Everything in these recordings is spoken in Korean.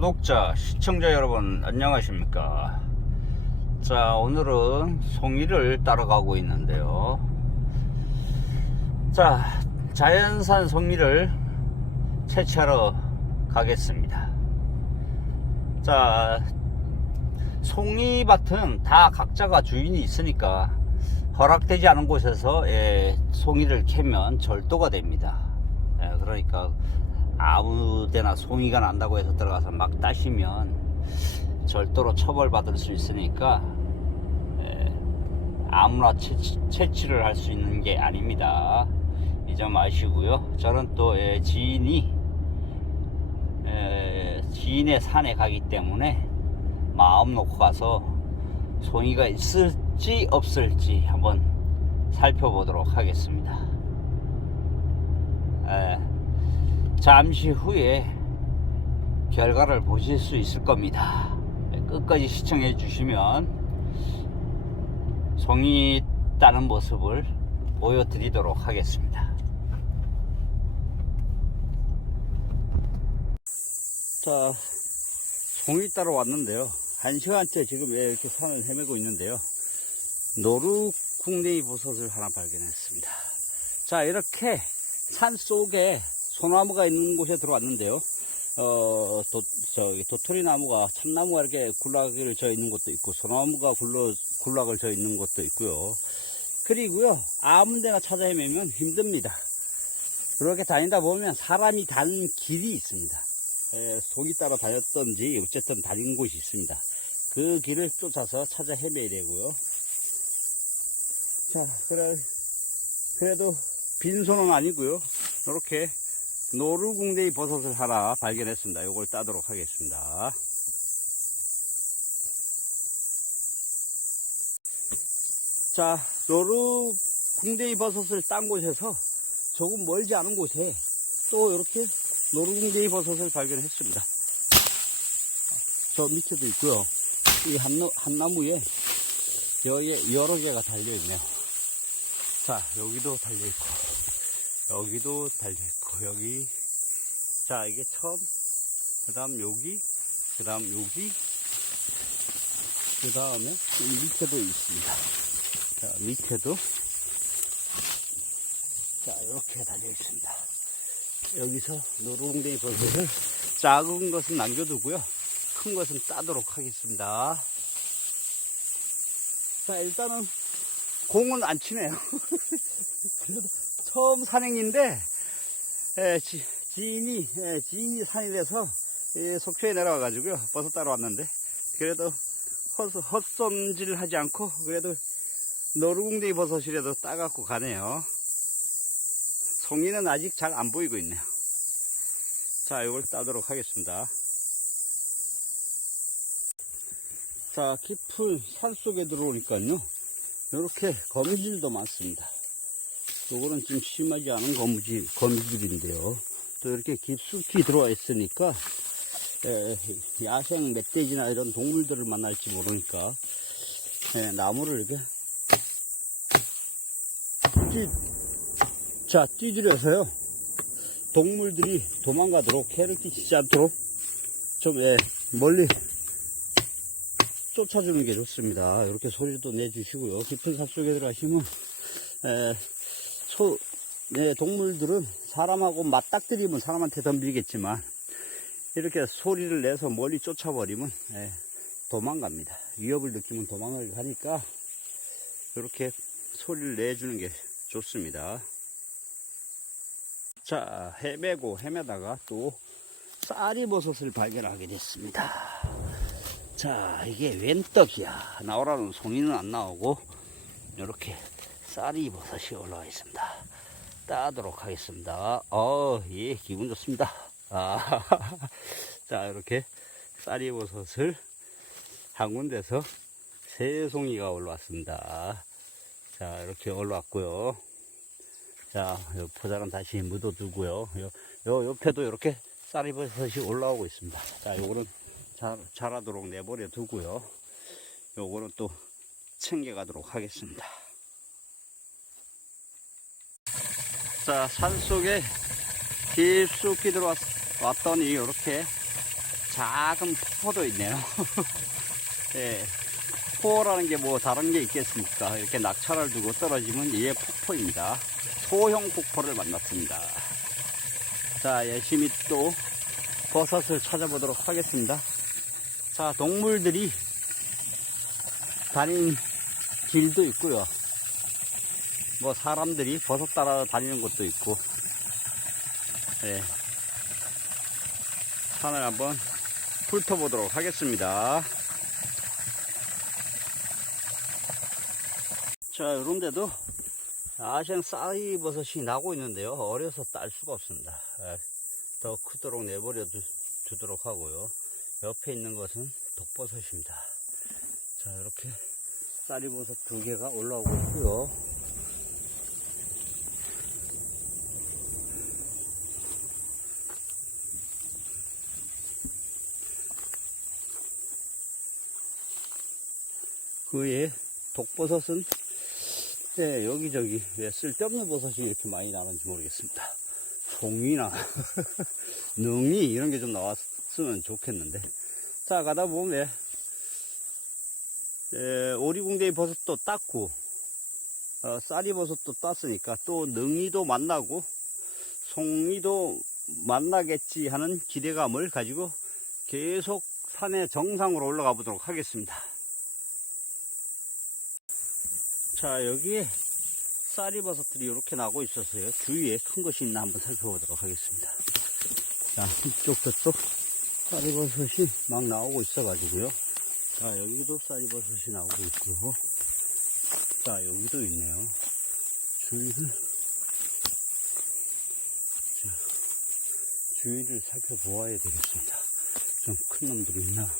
구독자, 시청자 여러분 안녕하십니까? 자 오늘은 송이를 따라가고 있는데요. 자 자연산 송이를 채취하러 가겠습니다. 자 송이밭은 다 각자가 주인이 있으니까 허락되지 않은 곳에서 예, 송이를 캐면 절도가 됩니다. 예, 그러니까 아무 데나 송이가 난다고 해서 들어가서 막 따시면 절도로 처벌받을 수 있으니까 예, 아무나 채취, 채취 를 할 수 있는 게 아닙니다. 이 점 아시고요. 저는 또 예, 지인이 예, 지인의 산에 가기 때문에 마음 놓고 가서 송이가 있을지 없을지 한번 살펴보도록 하겠습니다. 예, 잠시 후에 결과를 보실 수 있을 겁니다. 네, 끝까지 시청해 주시면 송이 따는 모습을 보여드리도록 하겠습니다. 자, 송이 따러 왔는데요. 한 시간째 지금 이렇게 산을 헤매고 있는데요. 노루궁뎅이 버섯을 하나 발견했습니다. 자, 이렇게 산 속에 소나무가 있는 곳에 들어왔는데요. 어, 도, 저기, 도토리 나무가, 참나무가 이렇게 굴락을 져 있는 곳도 있고, 소나무가 굴러, 굴락을 져 있는 곳도 있고요. 그리고요, 아무 데나 찾아 헤매면 힘듭니다. 그렇게 다니다 보면 사람이 가는 길이 있습니다. 에, 속이 따라 다녔던지, 어쨌든 다닌 곳이 있습니다. 그 길을 쫓아서 찾아 헤매야 되고요. 자, 그래, 그래도 빈손은 아니고요. 이렇게 노루궁뎅이 버섯을 하나 발견했습니다. 이걸 따도록 하겠습니다. 자, 노루궁뎅이 버섯을 딴 곳에서 조금 멀지 않은 곳에 또 이렇게 노루궁뎅이 버섯을 발견했습니다. 저 밑에도 있고요. 이 한나, 한나무에 여러 개가 달려있네요. 자, 여기도 달려있고, 여기도 달려있고, 여기. 자, 이게 처음, 그 다음 여기, 그 다음 여기, 그 다음에 이 밑에도 있습니다. 자, 밑에도. 자, 이렇게 달려 있습니다. 여기서 노루궁뎅이 버섯을 작은 것은 남겨두고요. 큰 것은 따도록 하겠습니다. 자, 일단은 공은 안 치네요. 처음 산행인데, 에, 지, 지인이, 에, 지인이 산이 돼서 에, 속초에 내려와 가지고요. 버섯 따러 왔는데, 그래도 헛, 헛손질 하지 않고, 그래도 노루궁뎅이 버섯이라도 따갖고 가네요. 송이는 아직 잘 안 보이고 있네요. 자, 이걸 따도록 하겠습니다. 자, 깊은 산 속에 들어오니까요. 이렇게 거미줄도 많습니다. 요거는 좀 심하지 않은 거미줄, 거미줄인데요. 또 이렇게 깊숙이 들어와 있으니까, 에, 야생 멧돼지나 이런 동물들을 만날지 모르니까, 에, 나무를 이렇게, 뛰, 자, 뛰들여서요. 동물들이 도망가도록, 해를 끼치지 않도록, 좀, 예, 멀리 쫓아주는 게 좋습니다. 이렇게 소리도 내주시고요. 깊은 산 속에 들어가시면 에, 소, 네, 동물들은 사람하고 맞닥뜨리면 사람한테 덤비겠지만 이렇게 소리를 내서 멀리 쫓아버리면 에, 도망갑니다. 위협을 느끼면 도망을 가니까 이렇게 소리를 내주는 게 좋습니다. 자, 헤매고 헤매다가 또 쌀이버섯을 발견하게 됐습니다. 자, 이게 웬 떡이야. 나오라는 송이는 안 나오고, 이렇게 쌀이 버섯이 올라와 있습니다. 따도록 하겠습니다. 어, 예, 기분 좋습니다. 아, 자, 이렇게 쌀이 버섯을 한 군데서 세 송이가 올라왔습니다. 자, 이렇게 올라왔고요. 자, 요 포장은 다시 묻어두고요. 요, 요 옆에도 이렇게 쌀이 버섯이 올라오고 있습니다. 자, 요거는 자, 자라도록 내버려 두고요. 요거는 또 챙겨가도록 하겠습니다. 자, 산 속에 깊숙이 들어왔더니 이렇게 작은 폭포도 있네요. 예. 폭포라는 게 뭐 다른 게 있겠습니까? 이렇게 낙차를 두고 떨어지면 이게 폭포입니다. 소형 폭포를 만났습니다. 자, 열심히 또 버섯을 찾아보도록 하겠습니다. 자, 동물들이 다니는 길도 있고요. 뭐 사람들이 버섯 따라 다니는 곳도 있고, 예. 산을 한번 훑어보도록 하겠습니다. 자, 이런데도 아시안 싸이 버섯이 나고 있는데요. 어려서 딸 수가 없습니다. 예, 더 크도록 내버려 두, 두도록 하고요. 옆에 있는 것은 독버섯입니다. 자, 이렇게 쌀이버섯 두 개가 올라오고 있고요. 그 외에 독버섯은 네, 여기저기 왜 쓸데없는 버섯이 이렇게 많이 나는지 모르겠습니다. 송이나 능이 이런 게 좀 나왔으면 좋겠는데 자 가다 보면 예, 오리궁뎅이 버섯도 땄고 어, 쌀이 버섯도 땄으니까 또 능이도 만나고 송이도 만나겠지 하는 기대감을 가지고 계속 산의 정상으로 올라가 보도록 하겠습니다. 자, 여기에 쌀이버섯들이 이렇게 나고 있어서요. 주위에 큰 것이 있나 한번 살펴보도록 하겠습니다. 자, 이쪽, 저쪽 쌀이버섯이 막 나오고 있어 가지고요. 자, 여기도 쌀이버섯이 나오고 있고요. 자, 여기도 있네요. 주위를, 자, 주위를 살펴보아야 되겠습니다. 좀 큰 놈들이 있나.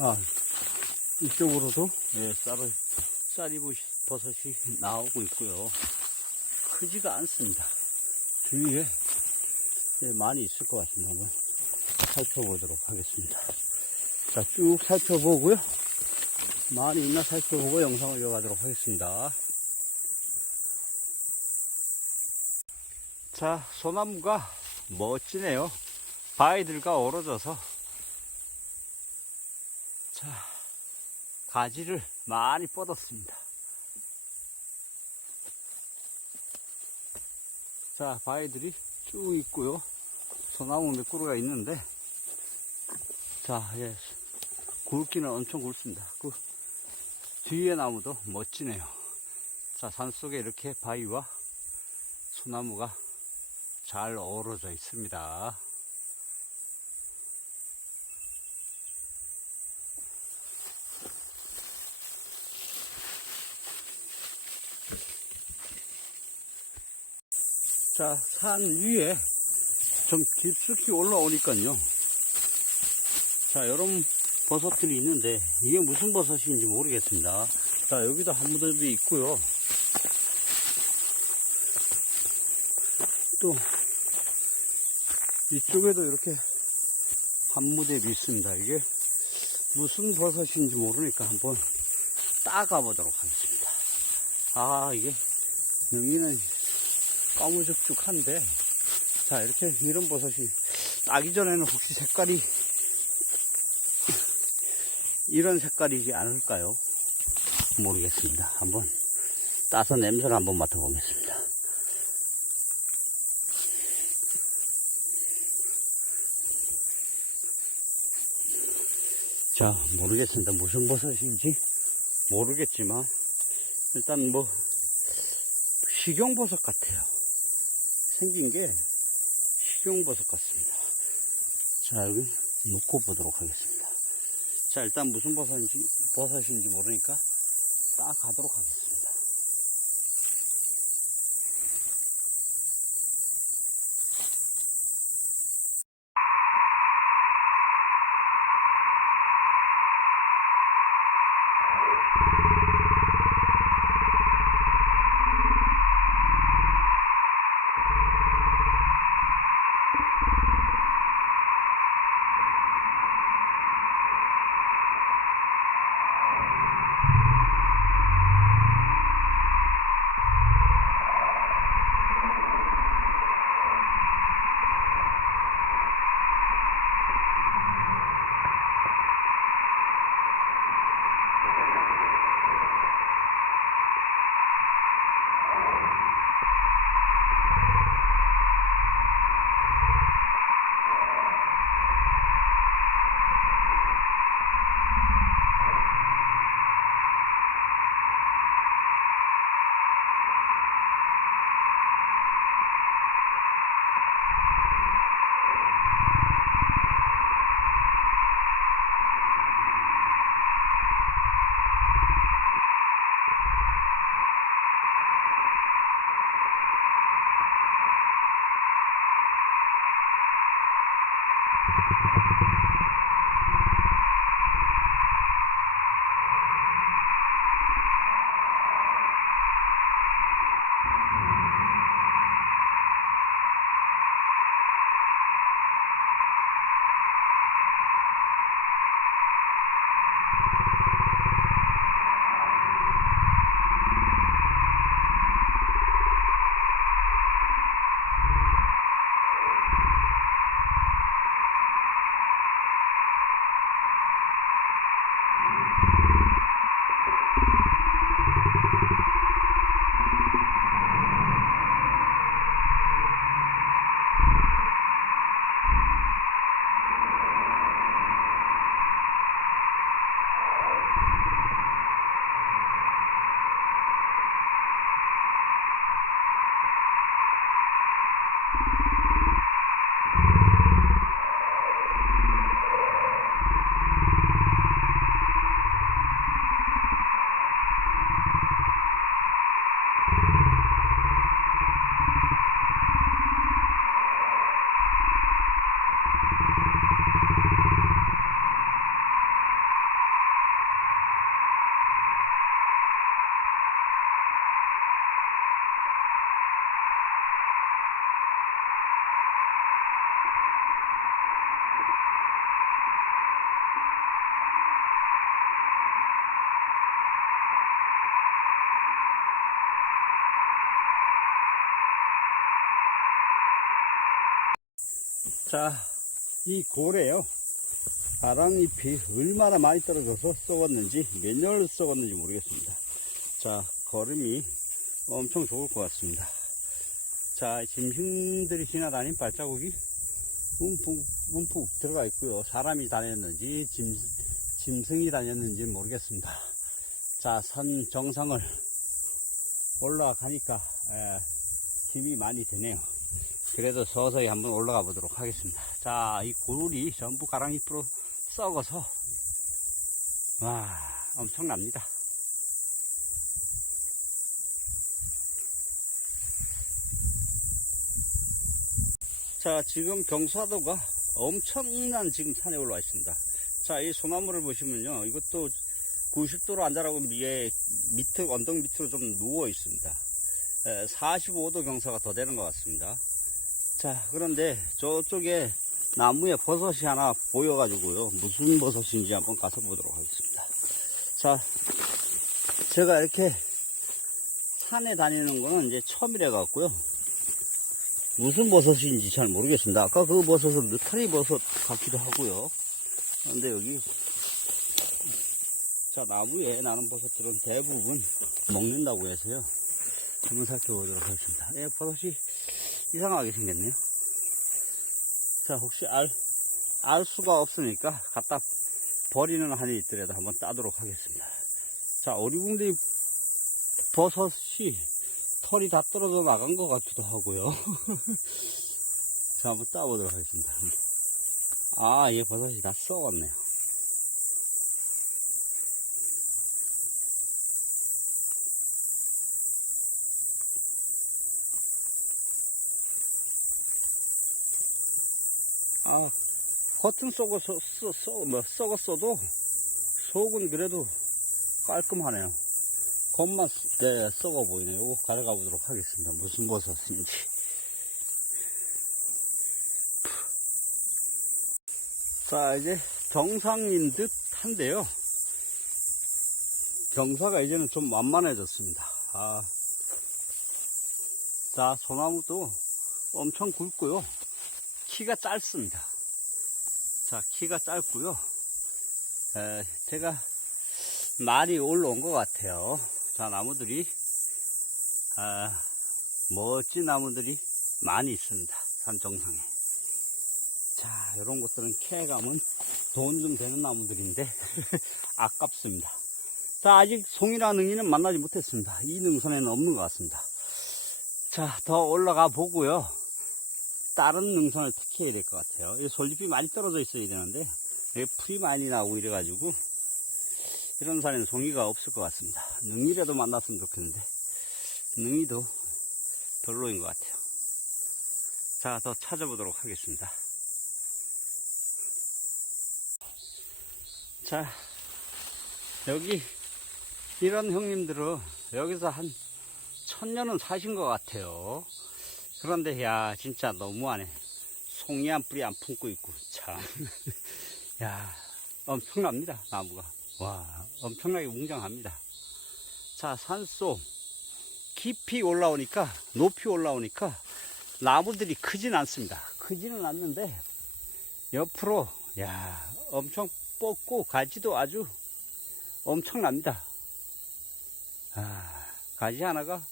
아, 이쪽으로도 예, 쌀을, 쌀이 버섯이 나오고 있고요. 크지가 않습니다. 주위에 예, 많이 있을 것 같습니다. 한번 살펴보도록 하겠습니다. 자, 쭉 살펴보고요. 많이 있나 살펴보고 영상을 이어가도록 하겠습니다. 자, 소나무가 멋지네요. 바위들과 어우러져서 자, 가지를 많이 뻗었습니다. 자, 바위들이 쭉 있고요. 소나무 몇 그루가 있는데, 자, 예, 굵기는 엄청 굵습니다. 그 뒤에 나무도 멋지네요. 자, 산 속에 이렇게 바위와 소나무가 잘 어우러져 있습니다. 자, 산 위에 좀 깊숙이 올라오니까요. 자, 이런 버섯들이 있는데, 이게 무슨 버섯인지 모르겠습니다. 자, 여기도 한 무덤이 있고요. 또, 이쪽에도 이렇게 한 무대비 있습니다. 이게 무슨 버섯인지 모르니까 한번 따가 보도록 하겠습니다. 아, 이게, 여기는 까무죽죽한데 자 이렇게 이런 버섯이 따기 전에는 혹시 색깔이 이런 색깔이지 않을까요? 모르겠습니다. 한번 따서 냄새를 한번 맡아보겠습니다. 자, 모르겠습니다. 무슨 버섯인지 모르겠지만, 일단 뭐, 식용버섯 같아요. 생긴 게 식용버섯 같습니다. 자, 여기 놓고 보도록 하겠습니다. 자, 일단 무슨 버섯인지, 버섯인지 모르니까 딱 가도록 하겠습니다. 자, 이 고래요. 바람잎이 얼마나 많이 떨어져서 썩었는지, 몇 년을 썩었는지 모르겠습니다. 자, 걸음이 엄청 좋을 것 같습니다. 자, 짐승들이 지나다닌 발자국이 움푹, 움푹 들어가 있고요. 사람이 다녔는지, 짐, 짐승이 다녔는지 모르겠습니다. 자, 산 정상을 올라가니까, 에, 힘이 많이 드네요. 그래도 서서히 한번 올라가 보도록 하겠습니다. 자, 이 굴이 전부 가랑잎으로 썩어서, 와, 엄청납니다. 자, 지금 경사도가 엄청난 지금 산에 올라와 있습니다. 자, 이 소나무를 보시면요. 이것도 90도로 앉아라고 위에 밑에, 언덕 밑으로 좀 누워 있습니다. 45도 경사가 더 되는 것 같습니다. 자, 그런데 저쪽에 나무에 버섯이 하나 보여가지고요. 무슨 버섯인지 한번 가서 보도록 하겠습니다. 자, 제가 이렇게 산에 다니는 거는 이제 처음이라 갖고요. 무슨 버섯인지 잘 모르겠습니다. 아까 그 버섯은 느타리 버섯 같기도 하고요. 그런데 여기 자 나무에 나는 버섯들은 대부분 먹는다고 해서요. 한번 살펴보도록 하겠습니다. 예, 버섯이 이상하게 생겼네요. 자 혹시 알, 알 수가 없으니까 갖다 버리는 한이 있더라도 한번 따도록 하겠습니다. 자 어리궁뎅이 버섯이 털이 다 떨어져 나간 것 같기도 하고요. 자, 한번 따보도록 하겠습니다. 아, 얘 버섯이 다 썩었네요. 아, 겉은 썩어서, 썩, 썩, 뭐, 썩었어도 속은 그래도 깔끔하네요. 겉만 네, 썩어 보이네요. 이거 가져가 보도록 하겠습니다. 무슨 버섯인지. 자, 이제 정상인 듯 한데요. 경사가 이제는 좀 완만해졌습니다. 아. 자, 소나무도 엄청 굵고요. 키가 짧습니다. 자, 키가 짧고요. 에, 제가 많이 올라온 것 같아요. 자, 나무들이, 아, 멋진 나무들이 많이 있습니다. 산 정상에. 자, 이런 것들은 캐가면 돈 좀 되는 나무들인데, 아깝습니다. 자, 아직 송이나 능이는 만나지 못했습니다. 이 능선에는 없는 것 같습니다. 자, 더 올라가 보고요. 다른 능선을 택해야 될 것 같아요. 이 솔잎이 많이 떨어져 있어야 되는데, 풀이 많이 나오고 이래가지고, 이런 산에는 송이가 없을 것 같습니다. 능이라도 만났으면 좋겠는데, 능이도 별로인 것 같아요. 자, 더 찾아보도록 하겠습니다. 자, 여기, 이런 형님들은 여기서 한 천년은 사신 것 같아요. 그런데, 야, 진짜 너무하네. 송이 한 뿌리 안 품고 있고, 참. 야, 엄청납니다, 나무가. 와, 엄청나게 웅장합니다. 자, 산속 깊이 올라오니까, 높이 올라오니까 나무들이 크진 않습니다. 크지는 않는데, 옆으로, 야, 엄청 뻗고 가지도 아주 엄청납니다. 아, 가지 하나가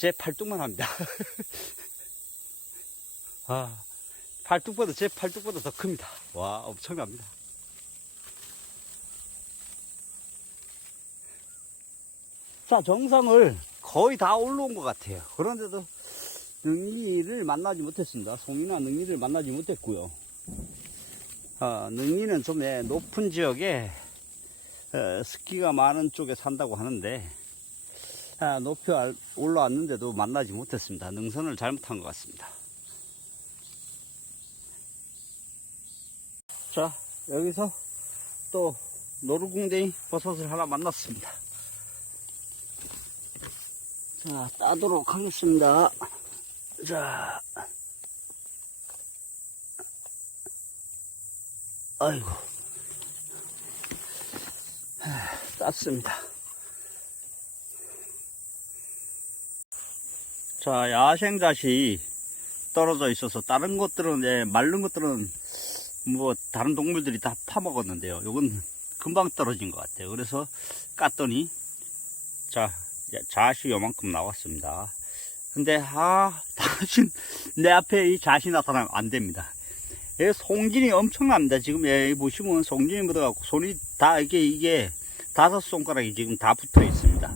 제 팔뚝만 합니다. 아, 팔뚝보다, 제 팔뚝보다 더 큽니다. 와, 엄청납니다. 자, 정상을 거의 다 올라온 것 같아요. 그런데도 능이를 만나지 못했습니다. 송이나 능이를 만나지 못했고요. 어, 능이는 좀 예, 높은 지역에 어, 습기가 많은 쪽에 산다고 하는데 아, 높이 알- 올라왔는데도 만나지 못했습니다. 능선을 잘못한 것 같습니다. 자, 여기서 또 노루궁뎅이 버섯을 하나 만났습니다. 자, 따도록 하겠습니다. 자. 아이고. 하, 땄습니다. 자, 야생자시 떨어져 있어서 다른 것들은 예, 마른 것들은 뭐 다른 동물들이 다 파먹었는데요. 요건 금방 떨어진 것 같아요. 그래서 깠더니 자 자시 요만큼 나왔습니다. 근데 아 다시 내 앞에 이 자시 나타나면 안 됩니다. 예, 송진이 엄청납니다. 지금 예, 보시면 송진이 묻어갖고 손이 다 이게 이게 다섯 손가락이 지금 다 붙어 있습니다.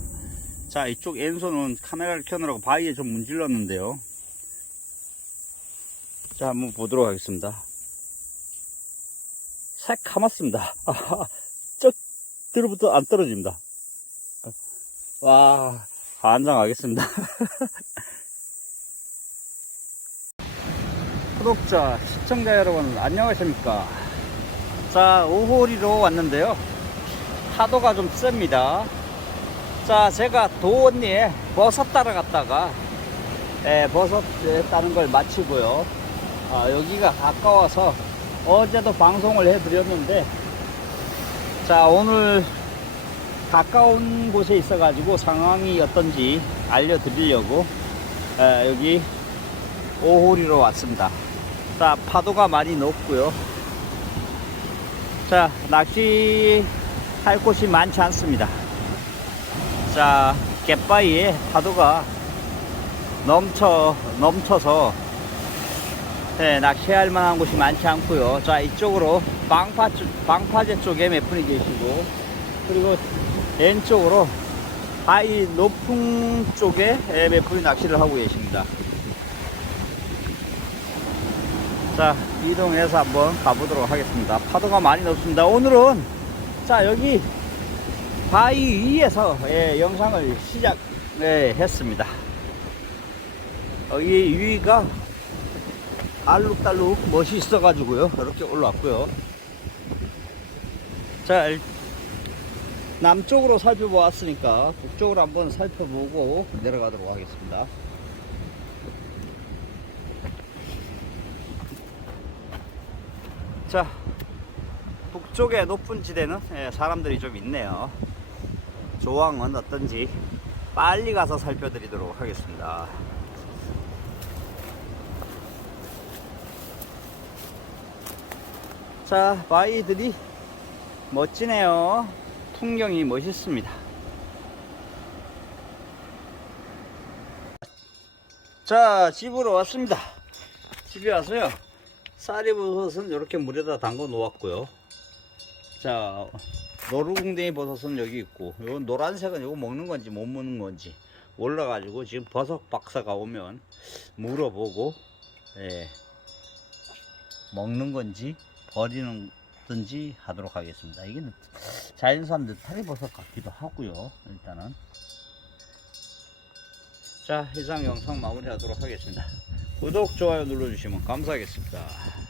자 이쪽 왼손은 카메라를 켜느라고 바위에 좀 문질렀는데요. 자 한번 보도록 하겠습니다. 새카맣습니다. 저 뒤로부터 안 떨어집니다. 와 환장하겠습니다. 구독자, 시청자 여러분 안녕하십니까 자 오호리로 왔는데요 파도가 좀 셉니다 자 제가 도원리에 버섯 따라갔다가 예, 버섯 예, 따는 걸 마치고요. 아, 여기가 가까워서 어제도 방송을 해드렸는데 자 오늘 가까운 곳에 있어 가지고 상황이 어떤지 알려드리려고 예, 여기 오호리로 왔습니다. 자 파도가 많이 높고요. 자 낚시 할 곳이 많지 않습니다 자 갯바위에 파도가 넘쳐 넘쳐서 네, 낚시할 만한 곳이 많지 않고요. 자 이쪽으로 방파, 쪽- 방파제 쪽에 몇 분이 계시고 그리고 왼쪽으로 바위 높은 쪽에 예, 몇 분이 낚시를 하고 계십니다. 자 이동해서 한번 가보도록 하겠습니다. 파도가 많이 높습니다. 오늘은 자 여기 바위 위에서 예, 영상을 시작 네, 했습니다. 여기 위가 알룩달룩 멋이 있어 가지고요. 이렇게 올라왔고요. 자 일- 남쪽으로 살펴보았으니까 북쪽으로 한번 살펴보고 내려가도록 하겠습니다. 자 북쪽에 높은 지대는 예, 사람들이 좀 있네요 조항은 어떤지 빨리 가서 살펴드리도록 하겠습니다. 자 바위들이 멋지네요. 풍경이 멋있습니다. 자 집으로 왔습니다. 집에 와서요. 쌀이버섯은 이렇게 물에다 담궈 놓았고요. 자, 노루궁뎅이 버섯은 여기 있고, 요 노란색은 이거 먹는 건지 못 먹는 건지 몰라가지고 지금 버섯 박사가 오면 물어보고, 예, 먹는 건지 버리는 든지 하도록 하겠습니다. 이게 자연산 느타리 버섯 같기도 하고요. 일단은. 자, 해상 영상 마무리하도록 하겠습니다. 구독, 좋아요 눌러주시면 감사하겠습니다.